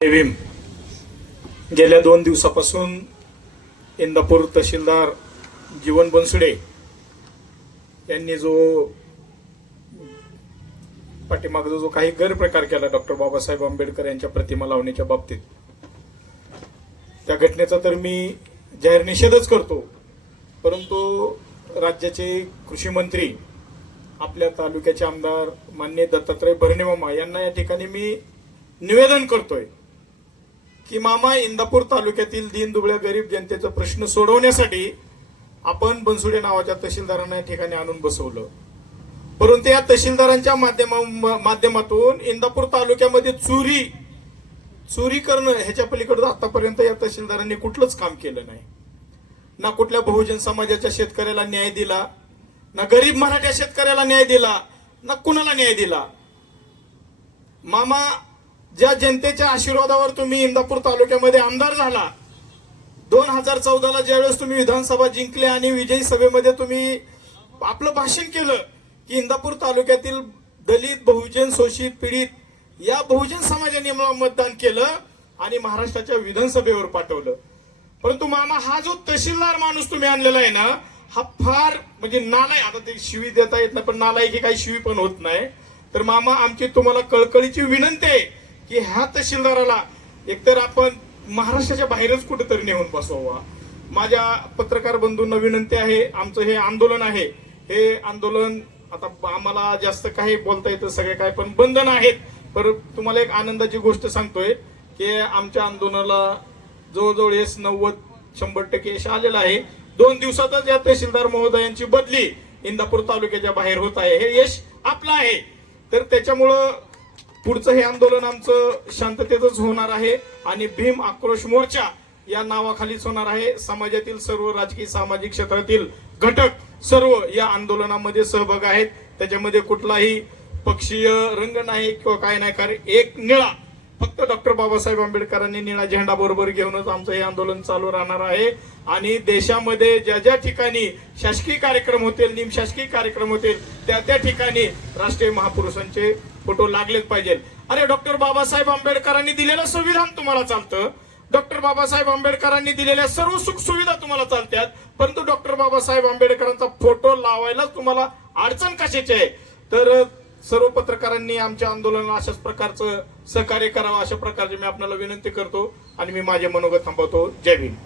भीम गेल्या 2 दिवसापासून इंदापूर तहसीलदार जीवन बनसुडे यांनी जो पाठीमागचा जो काही गैरप्रकार केला डॉक्टर बाबासाहेब आंबेडकर यांच्या प्रतिमा लावण्याच्या बाबतीत, त्या घटनेचा तर मी जाहीर निषेधच करतो. परंतु राज्याचे कृषी मंत्री, आपल्या तालुक्याचे आमदार माननीय दत्तात्रय भरणे मामा यांना या ठिकाणी मी निवेदन करतोय की मामा, इंदापूर तालुक्यातील दीनदुबळ्या गरीब जनतेचा प्रश्न सोडवण्यासाठी आपण बनसुडे नावाच्या तहसीलदारांना या ठिकाणी आणून बसवलं. परंतु या तहसीलदारांच्या माध्यमातून इंदापूर तालुक्यामध्ये चोरी करणं ह्याच्या पलीकडे आतापर्यंत या तहसीलदारांनी कुठलंच काम केलं नाही. ना कुठल्या बहुजन समाजाच्या शेतकऱ्याला न्याय दिला, ना गरीब मराठा शेतकऱ्याला न्याय दिला, ना कुणाला न्याय दिला. मामा, ज्या जनतेच्या आशीर्वादावर तुम्ही इंदापूर तालुक्यामध्ये आमदार झाला, 2014ला ज्यावेळेस तुम्ही विधानसभा जिंकले आणि विजयी सभेमध्ये तुम्ही आपलं भाषण केलं की इंदापूर तालुक्यातील दलित, बहुजन, शोषित, पीडित या बहुजन समाजाने मतदान केलं आणि महाराष्ट्राच्या विधानसभेवर पाठवलं. परंतु मामा, हा जो तहसीलदार माणूस तुम्ही आणलेला आहे ना, हा फार म्हणजे नालायक, आता ते शिवी देता येत नाही पण नालायकी काही शिवी पण होत नाही. तर मामा, आमची तुम्हाला कळकळीची विनंती आहे की ह्या तहसीलदाराला एकतर आपण महाराष्ट्राच्या बाहेरच कुठेतरी नेऊन बसवा. माझ्या पत्रकार बंधूंना विनंती आहे, आमचं हे आंदोलन आहे, हे आंदोलन आता आम्हाला जास्त काही बोलता येतं, सगळे काय पण बंधन आहेत. पण तुम्हाला एक आनंदाची गोष्ट सांगतोय की आमच्या आंदोलनाला जवळजवळ 90-100% यश आलेलं आहे. 2 दिवसातच या तहसीलदार महोदयांची बदली इंदापूर तालुक्याच्या बाहेर होत आहे. हे यश आपलं आहे. तर त्याच्यामुळं पुढचं हे आंदोलन आमचं शांततेतच होणार आहे आणि भीम आक्रोश मोर्चा या नावाखालीच होणार आहे. समाजातील सर्व राजकीय सामाजिक क्षेत्रातील घटक सर्व या आंदोलनामध्ये सहभाग आहेत. त्याच्यामध्ये कुठलाही पक्षीय रंग नाही किंवा काय नाही. कारण एक निळा, फक्त डॉक्टर बाबासाहेब आंबेडकरांनी निळा झेंडा बरोबर घेऊनच आमचं हे आंदोलन चालू राहणार आहे. आणि देशामध्ये ज्या ज्या ठिकाणी शासकीय कार्यक्रम होतील, निमशासकीय कार्यक्रम होतील, त्या त्या ठिकाणी राष्ट्रीय महापुरुषांचे फोटो लागलेच पाहिजे. अरे, डॉक्टर बाबासाहेब आंबेडकरांनी दिलेलं संविधान तुम्हाला चालतं, डॉक्टर बाबासाहेब आंबेडकरांनी दिलेल्या सर्व सुख सुविधा तुम्हाला चालतात, परंतु डॉक्टर बाबासाहेब आंबेडकरांचा फोटो लावायला तुम्हाला अडचण कशाची आहे? तर सर्व पत्रकारांनी आमच्या आंदोलनाला अशाच प्रकारचं सहकार्य करावं, अशा प्रकारची मी आपल्याला विनंती करतो आणि मी माझे मनोगत थांबवतो. जय भीम.